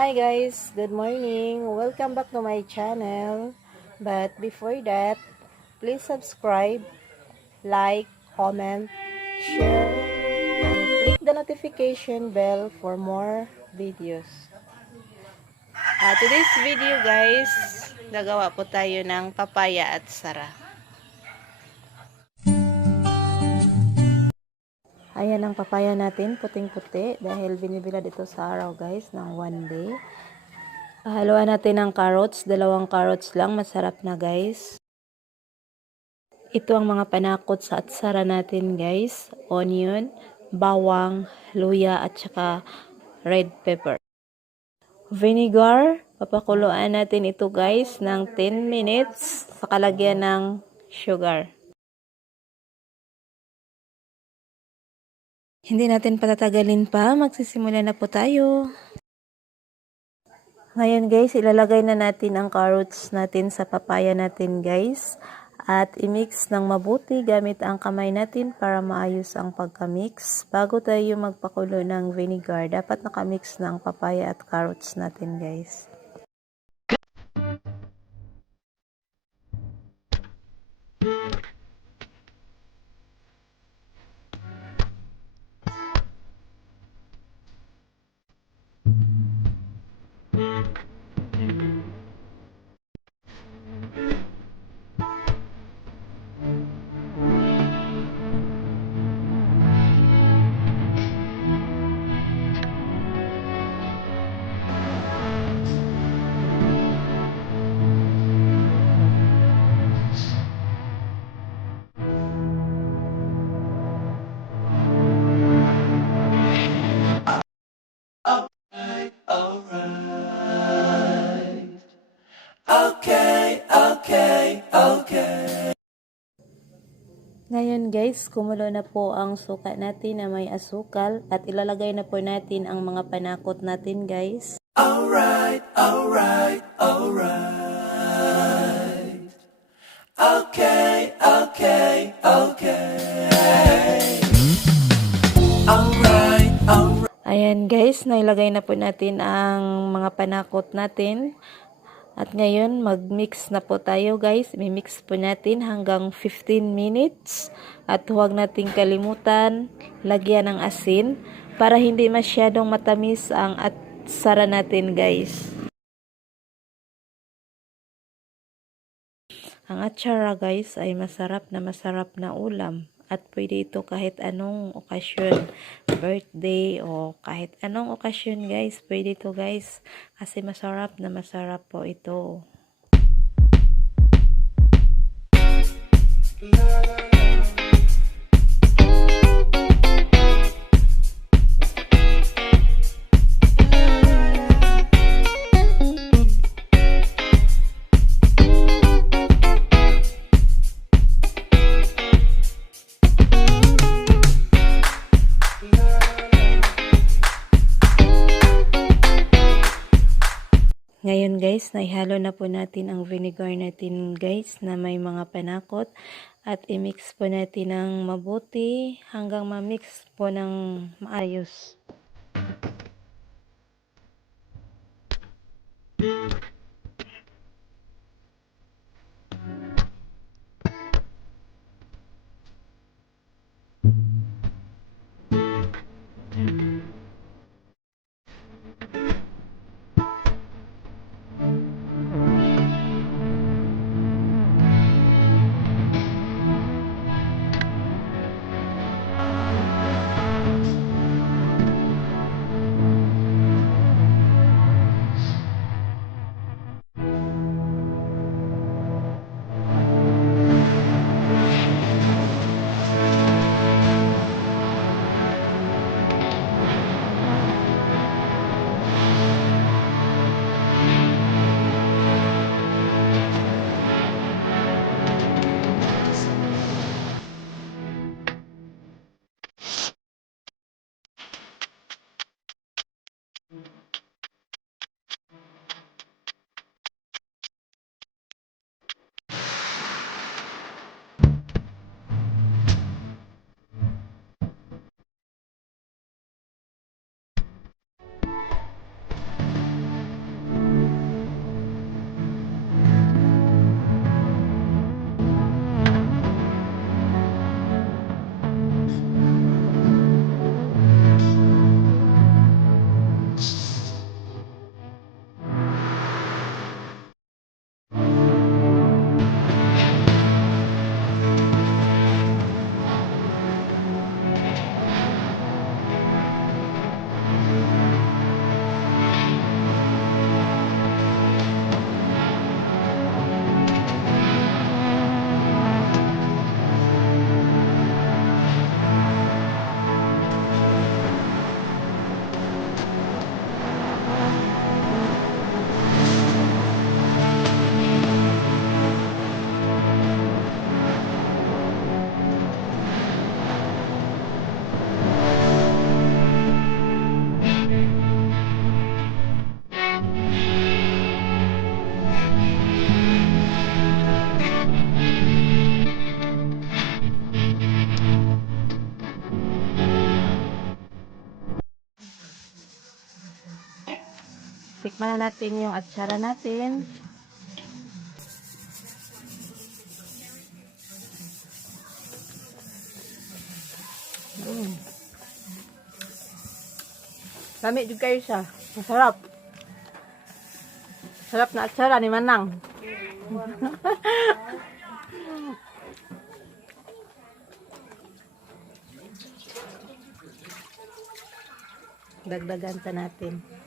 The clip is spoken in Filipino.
Hi guys, good morning. Welcome back to my channel. But before that, please subscribe, like, comment, share, and click the notification bell for more videos. Today's video guys, gagawa po tayo ng papaya at sara. Ayan ang papaya natin, puting-puti dahil binibilad ito sa araw guys ng one day. Haluan natin ng carrots, 2 carrots lang, masarap na guys. Ito ang mga panakot sa atsara natin guys, onion, bawang, luya at saka red pepper. Vinegar, papakuluan natin ito guys ng 10 minutes sa kalagyan ng sugar. Hindi natin patatagalin pa, magsisimula na po tayo. Ngayon guys, ilalagay na natin ang carrots natin sa papaya natin guys. At i-mix ng mabuti gamit ang kamay natin para maayos ang pagka-mix. Bago tayo magpakulo ng vinegar, dapat nakamix na ang papaya at carrots natin guys. Okay. Ngayon guys, kumulo na po ang suka natin na may asukal at ilalagay na po natin ang mga panakot natin guys. Alright. Okay. Alright. Ayan guys, nailagay na po natin ang mga panakot natin. At ngayon, mag-mix na po tayo guys. I-mix po natin hanggang 15 minutes. At huwag nating kalimutan, lagyan ng asin para hindi masyadong matamis ang atsara natin guys. Ang atsara guys ay masarap na ulam. At pwede ito kahit anong okasyon, birthday o kahit anong okasyon guys, pwede ito guys. Kasi masarap po ito. Ngayon guys, naihalo na po natin ang vinegar natin guys na may mga panakot at i-mix po natin ng mabuti hanggang ma-mix po ng maayos. Tikman na natin yung atsara natin. Lami juga kayo siya. Masarap. Sarap na atsara ni Manang. Dagdagan pa natin.